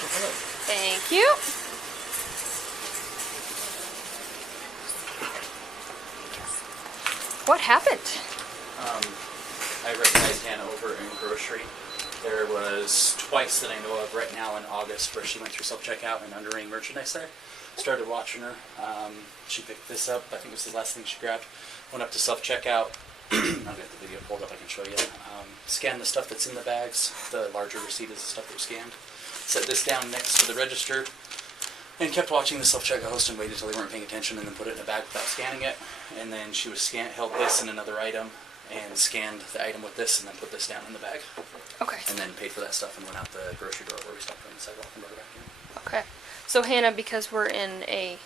Hi. Thank you. What happened? I recognized Hannah over in grocery. There was twice that I know of right now in August where she went through self-checkout and underring merchandise there. Started watching her. She picked this up. I think it was the last thing she grabbed. Went up to self-checkout. I'll get the video pulled up. I can show you. Scanned the stuff that's in the bags. The larger receipt is the stuff that was scanned. Set this down next to the register and kept watching the self-checkout host and waited until they weren't paying attention and then put it in a bag without scanning it. And then she was held this and another item and scanned the item with this and then put this down in the bag. Okay. And then paid for that stuff and went out the grocery door where we stopped on the sidewalk and brought it back in. Okay. So Hannah, because we're in a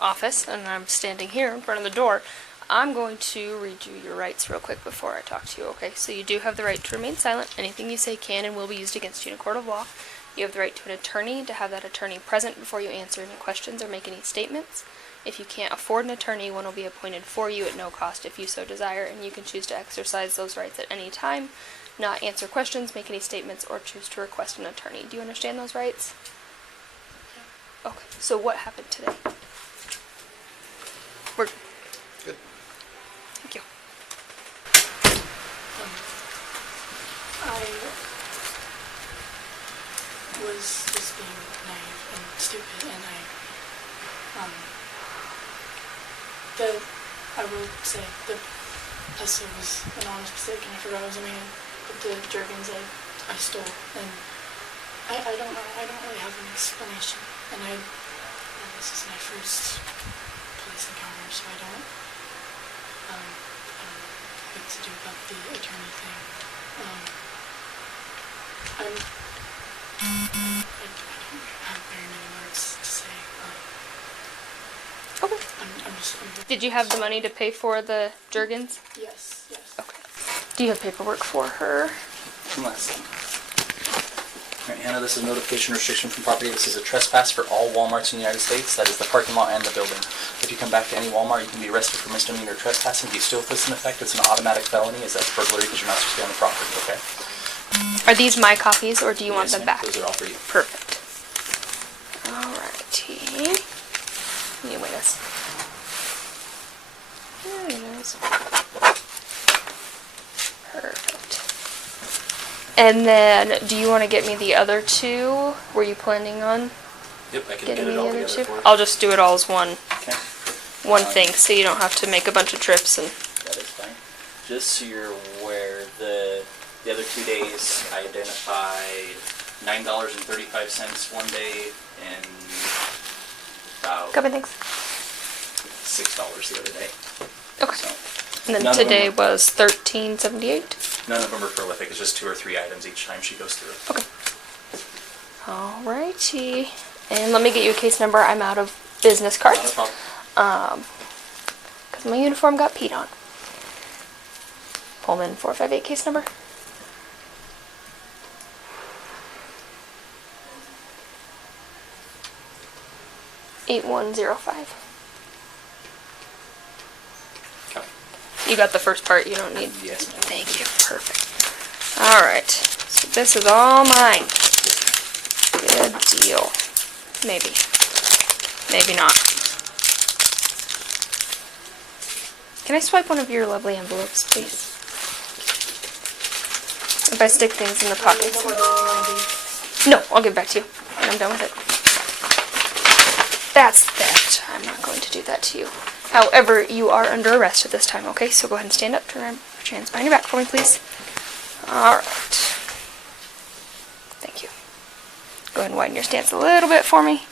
office and I'm standing here in front of the door, I'm going to read you your rights real quick before I talk to you, okay? So you do have the right to remain silent. Anything you say can and will be used against you in a court of law. You have the right to an attorney, to have that attorney present before you answer any questions or make any statements. If you can't afford an attorney, one will be appointed for you at no cost if you so desire, and you can choose to exercise those rights at any time, not answer questions, make any statements, or choose to request an attorney. Do you understand those rights? Okay, so what happened today? We're good. Thank you. I was just being naive and stupid, and I will say the pesto was an honest mistake, and I forgot it was a man. But the jergens I stole, and I don't know. I don't really have an explanation, and this is my first police encounter, so I don't know what to do about the attorney thing. I don't have very many words to say. Okay. I'm Did you have the money to pay for the jergens? Yes. Okay. Do you have paperwork for her? Last thing. Alright, Hannah, this is a notification restriction from property. This is a trespass for all Walmarts in the United States. That is the parking lot and the building. If you come back to any Walmart, you can be arrested for misdemeanor trespassing. If you still put this in effect, it's an automatic felony. It's burglary because you're not supposed to be on the property, okay? Are these my copies, or do you want them back? Those are all for you. Perfect. Alrighty. Can you wait us? There it is. Perfect. And then, do you want to get me the other two? Were you planning on Yep, I can getting get me it all the other together two? for you. I'll just do it all as one Okay. thing, so you don't have to make a bunch of trips and. That is fine. Just so you're aware, the other 2 days I identified $9.35 one day and about Couple things. $6 the other day. Okay. So, And then none of today them was $13.78. none of them are prolific. It's just 2 or 3 items each time she goes through. Okay. Alrighty. And let me get you a case number. I'm out of business cards. Not a problem. Because my uniform got peed on. Pullman 458 case number. $8105. Okay. You got the first part. You don't need. Yes, ma'am. Thank you. Perfect. All right. So this is all mine. Good deal. Maybe. Maybe not. Can I swipe one of your lovely envelopes, please? If I stick things in the pockets. No, I'll give it back to you when I'm done with it. That's that. I'm not going to do that to you. However, you are under arrest at this time, okay? So go ahead and stand up. Turn around. Put your hands behind your back for me, please. Alright. Thank you. Go ahead and widen your stance a little bit for me.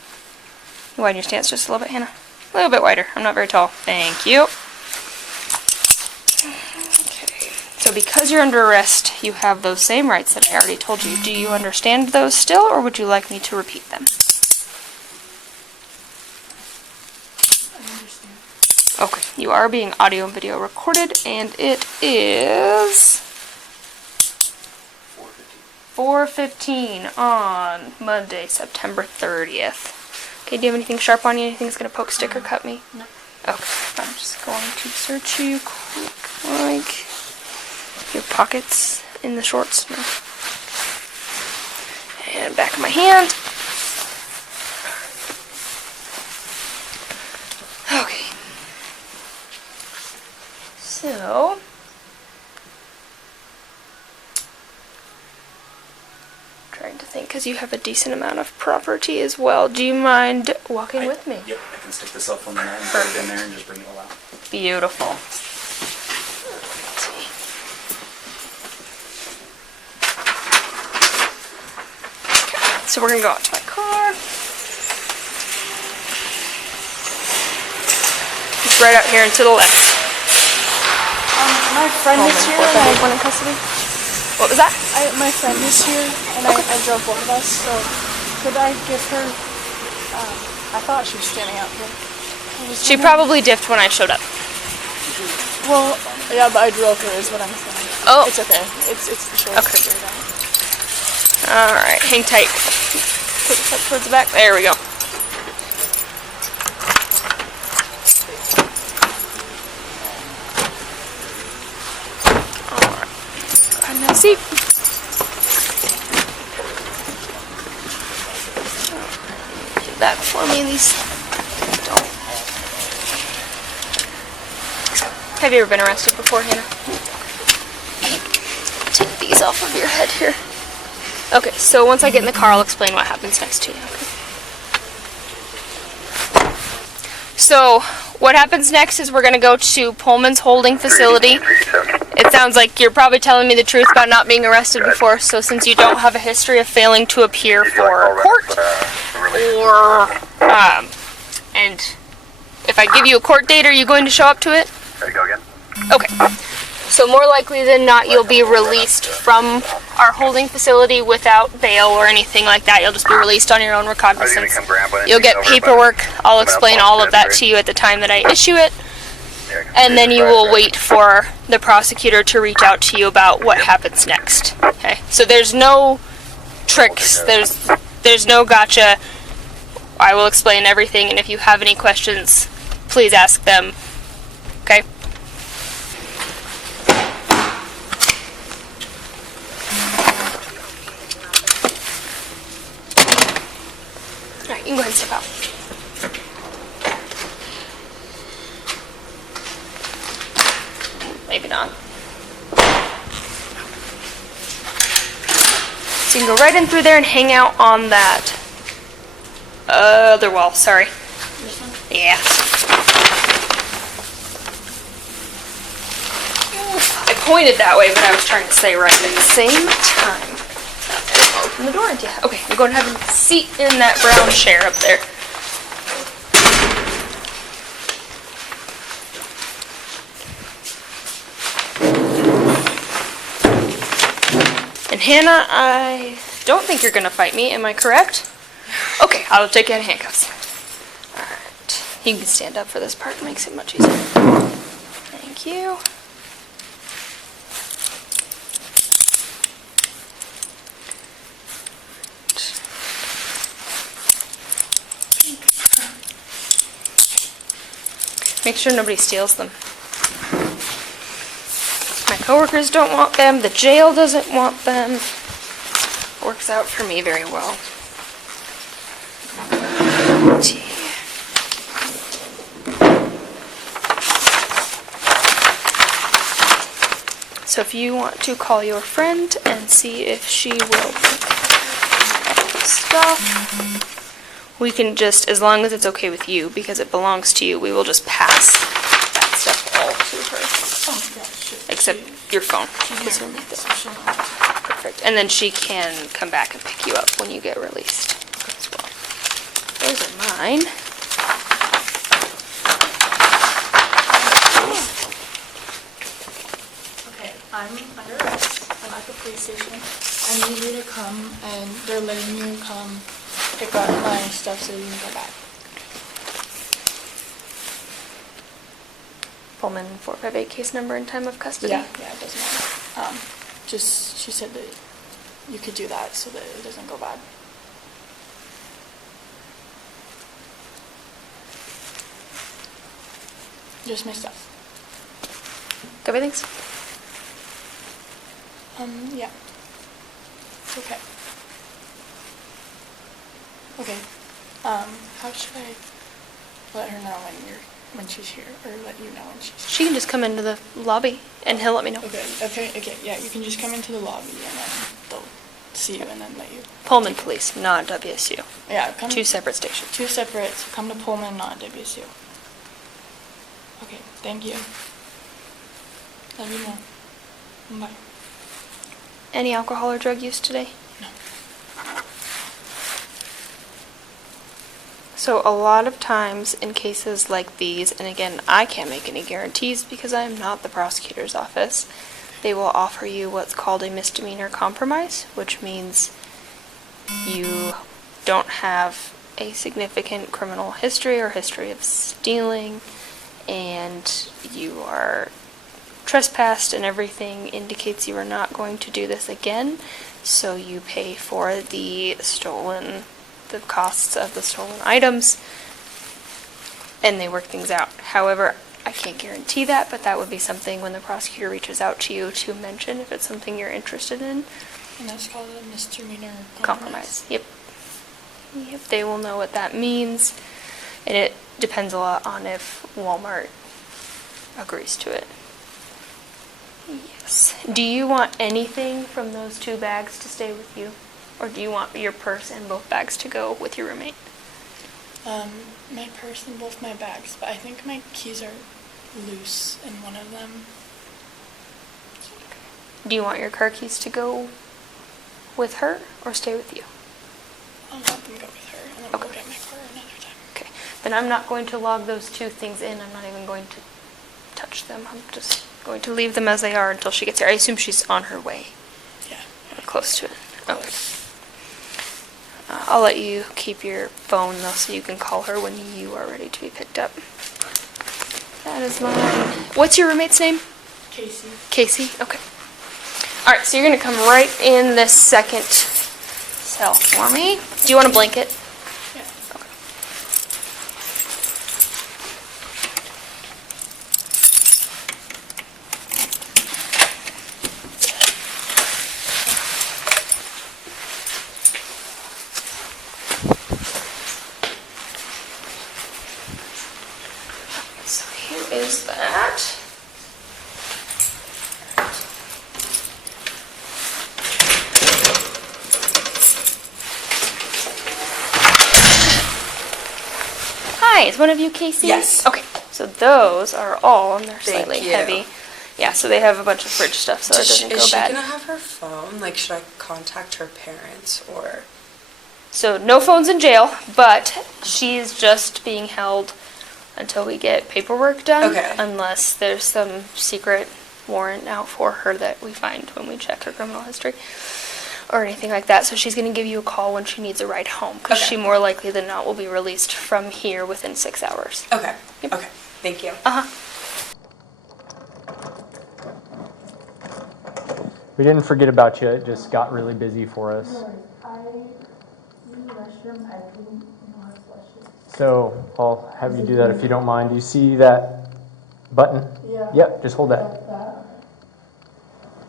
Widen your stance just a little bit, Hannah. A little bit wider. I'm not very tall. Thank you. Okay. So because you're under arrest, you have those same rights that I already told you. Do you understand those still, or would you like me to repeat them? Okay, you are being audio and video recorded, and it is 4:15 on Monday, September 30th. Okay, do you have anything sharp on you? Anything that's going to poke, stick, or cut me? No. Okay, I'm just going to search you quick, like your pockets in the shorts. No. And the back of my hand. Okay. So, trying to think, because you have a decent amount of property as well. Do you mind walking with me? Yep, I can stick the cell phone in there and put it in there and just bring it all out. Beautiful. Okay, so we're going to go out to my car. It's right out here and to the left. My friend is here. And One in custody. What was that? my friend is here, and I drove both of us. So could I give her? I thought she was standing out here. She probably diffed when I showed up. Well, yeah, but I drove her, is what I'm saying. Oh. It's okay. It's she'll figure it out. Alright, hang tight. Quick step towards the back. There we go. Alright. Go ahead and have a seat. Do that for me, these don't. Have you ever been arrested before, Hannah? Take these off of your head here. Okay, so once I get in the car, I'll explain what happens next to you. Okay. So, what happens next is we're going to go to Pullman's holding facility. It sounds like you're probably telling me the truth about not being arrested before, so since you don't have a history of failing to appear for court, and if I give you a court date, are you going to show up to it? There you go again. Okay. So more likely than not, you'll be released from our holding facility without bail or anything like that. You'll just be released on your own recognizance. You'll get paperwork. I'll explain all of that to you at the time that I issue it. And then you will wait for the prosecutor to reach out to you about what happens next. Okay? So there's no tricks. There's no gotcha. I will explain everything, and if you have any questions, please ask them. Okay? Alright, you can go ahead and step out. Maybe not. So you can go right in through there and hang out on that other wall, sorry. Yeah. I pointed that way, but I was trying to say right at the same time. Open the door into you. Okay, I'm going to have a seat in that brown chair up there. And Hannah, I don't think you're going to fight me, am I correct? Okay, I'll take you out of handcuffs. Alright. You can stand up for this part, it makes it much easier. Thank you. Make sure nobody steals them. My coworkers don't want them, the jail doesn't want them. Works out for me very well. So if you want to call your friend and see if she will pick up the stuff, we can just, as long as it's okay with you, because it belongs to you, we will just pass that stuff all to her. Oh, yeah, sure. Except your phone. Because you'll need that. Perfect. And then she can come back and pick you up when you get released as well. Those are mine. Okay, I'm under arrest. I'm at the police station. I need you to come, and they're letting you come pick up my stuff so you can go back. Pullman 458 case number and time of custody? Yeah, it doesn't matter. Just, she said that you could do that so that it doesn't go bad. Just my stuff. Everything's? Yeah. It's okay. Okay. How should I let her know when she's here, or let you know when she's here? She can just come into the lobby, and he'll let me know. Okay, yeah, you can just come into the lobby, and then they'll see you, and then let you... Pullman Police, not WSU. Yeah, Two separate stations. Two separate, so come to Pullman, not WSU. Okay, thank you. Love you more. Bye. Any alcohol or drug use today? No. So a lot of times in cases like these, and again, I can't make any guarantees because I am not the prosecutor's office, they will offer you what's called a misdemeanor compromise, which means you don't have a significant criminal history or history of stealing, and you are trespassed, and everything indicates you are not going to do this again, so you pay for the costs of the stolen items, and they work things out. However, I can't guarantee that, but that would be something when the prosecutor reaches out to you to mention if it's something you're interested in. And that's called a misdemeanor Compromise. Yep. They will know what that means, and it depends a lot on if Walmart agrees to it. Yes. Do you want anything from those 2 bags to stay with you? Or do you want your purse and both bags to go with your roommate? My purse and both my bags, but I think my keys are loose in one of them. Do you want your car keys to go with her or stay with you? I'll let them go with her, and then we'll get my car another time. Okay. Then I'm not going to log those 2 things in. I'm not even going to touch them. I'm just going to leave them as they are until she gets here. I assume she's on her way. Yeah. Or close to it. Okay. Close. I'll let you keep your phone, though, so you can call her when you are ready to be picked up. That is mine. What's your roommate's name? Casey. Casey? Okay. Alright, so you're going to come right in this second cell for me. Do you want a blanket? Yeah. Okay. So here is that. Hi, is one of you Casey? Yes. Okay, so those are all, and they're Thank slightly you. heavy. Yeah, so they have a bunch of fridge stuff, so it doesn't Is go she bad. gonna have her phone? Like, should I contact her parents or? So no phones in jail, but she's just being held until we get paperwork done. Okay. Unless there's some secret warrant out for her that we find when we check her criminal history or anything like that. So she's going to give you a call when she needs a ride home, because Okay. she more likely than not will be released from here within 6 hours. Okay. Yep. Okay. Thank you. Uh-huh. We didn't forget about you. It just got really busy for us. I used the restroom. I didn't know how to flush it. So I'll have you do that if you don't mind. Do you see that button? Yeah. Yep, just hold that.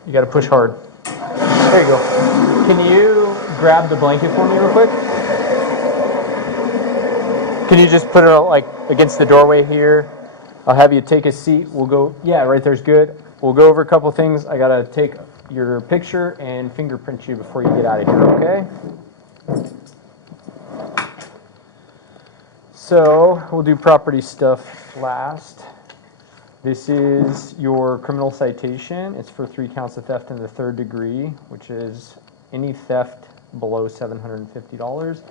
You got to push hard. There you go. Can you grab the blanket for me real quick? Can you just put it like against the doorway here? I'll have you take a seat. We'll go, yeah, right there's good. We'll go over a couple things. I got to take your picture and fingerprint you before you get out of here, okay? So we'll do property stuff last. This is your criminal citation. It's for 3 counts of theft in the 3rd degree, which is any theft below $750.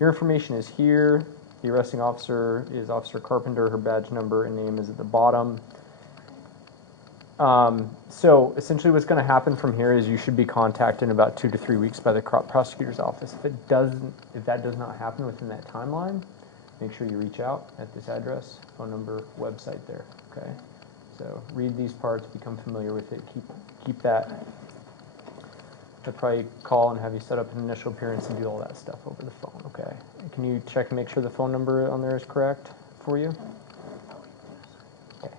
Your information is here. The arresting officer is Officer Carpenter. Her badge number and name is at the bottom. So essentially what's going to happen from here is you should be contacted in about 2 to 3 weeks by the prosecutor's office. If that does not happen within that timeline, make sure you reach out at this address, phone number, website there, okay? So read these parts, become familiar with it, keep that. They'll probably call and have you set up an initial appearance and do all that stuff over the phone, okay? Can you check and make sure the phone number on there is correct for you? Okay.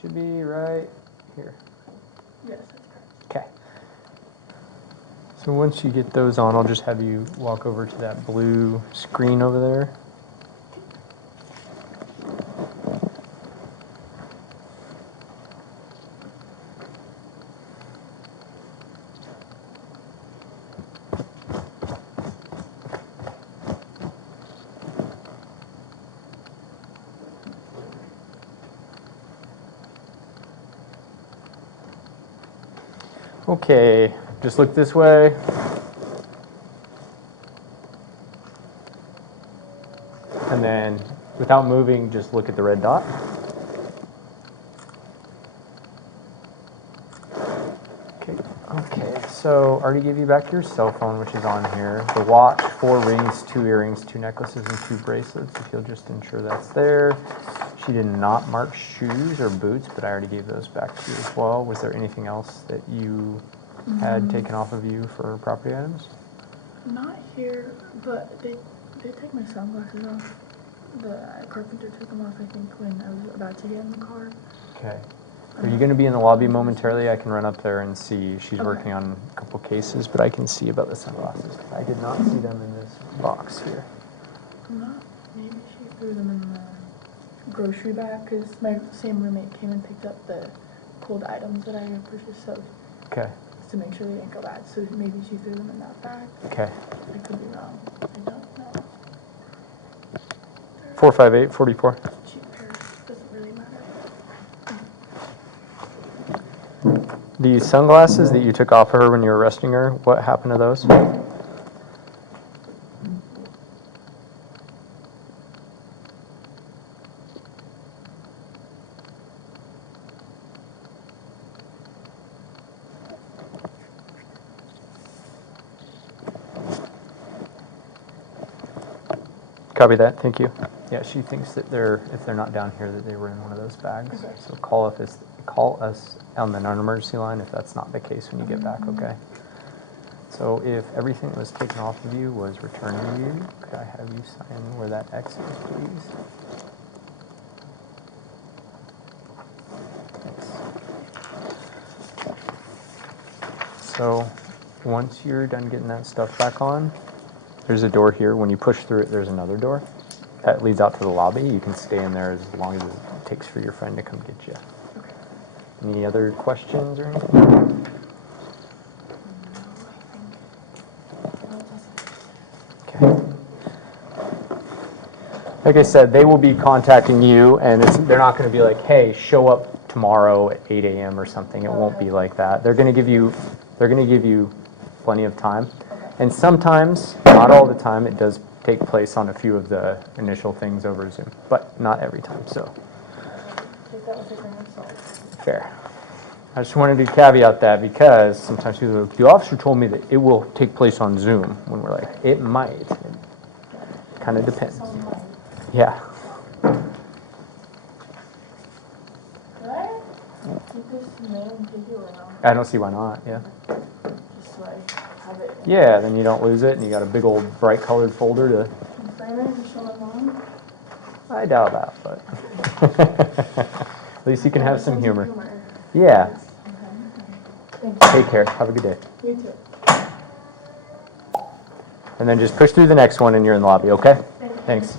Should be right here. Yes, that's correct. Okay. So once you get those on, I'll just have you walk over to that blue screen over there. Okay, just look this way. And then, without moving, just look at the red dot. Okay, so I already gave you back your cell phone, which is on here. The watch, 4 rings, 2 earrings, 2 necklaces, and 2 bracelets, if you'll just ensure that's there. She did not mark shoes or boots, but I already gave those back to you as well. Was there anything else that you had taken off of you for property items? Not here, but they took my sunglasses off. The carpenter took them off, I think, when I was about to get in the car. Okay. Are you going to be in the lobby momentarily? I can run up there and see. She's working on a couple cases, but I can see about the sunglasses. I did not see them in this box here. Maybe she threw them in the grocery bag, because my same roommate came and picked up the cold items that I had purchased, so Okay. to make sure they didn't go bad. So maybe she threw them in that bag. Okay. I could be wrong. I don't know. 458-44. Cheap pair. Doesn't really matter. The sunglasses that you took off of her when you were arresting her, what happened to those? Copy that, thank you. Yeah, she thinks that if they're not down here, that they were in one of those bags. Okay. So call us on the non-emergency line if that's not the case when you get back, okay? So if everything that was taken off of you was returned to you, could I have you sign where that X is, please? Thanks. So once you're done getting that stuff back on, there's a door here. When you push through it, there's another door that leads out to the lobby. You can stay in there as long as it takes for your friend to come get you. Okay. Any other questions or anything? Okay. Like I said, they will be contacting you, and they're not going to be like, "Hey, show up tomorrow at 8 a.m." or something. It won't be like that. They're going to give you plenty of time. And sometimes, not all the time, it does take place on a few of the initial things over Zoom, but not every time, so. Take that with a grain of salt. Fair. I just wanted to caveat that because sometimes people go, the officer told me that it will take place on Zoom, when we're like, it might. It kind of depends. Some might. Yeah. Could I keep this name and take it or no? I don't see why not, yeah. Just so I have it. Yeah, then you don't lose it, and you got a big old bright colored folder to. Frame it and show my mom. I doubt that, but at least you can have some humor. Yeah. Okay. Thank you. Take care. Have a good day. You too. And then just push through the next one, and you're in the lobby. Okay? Thank you. Thanks.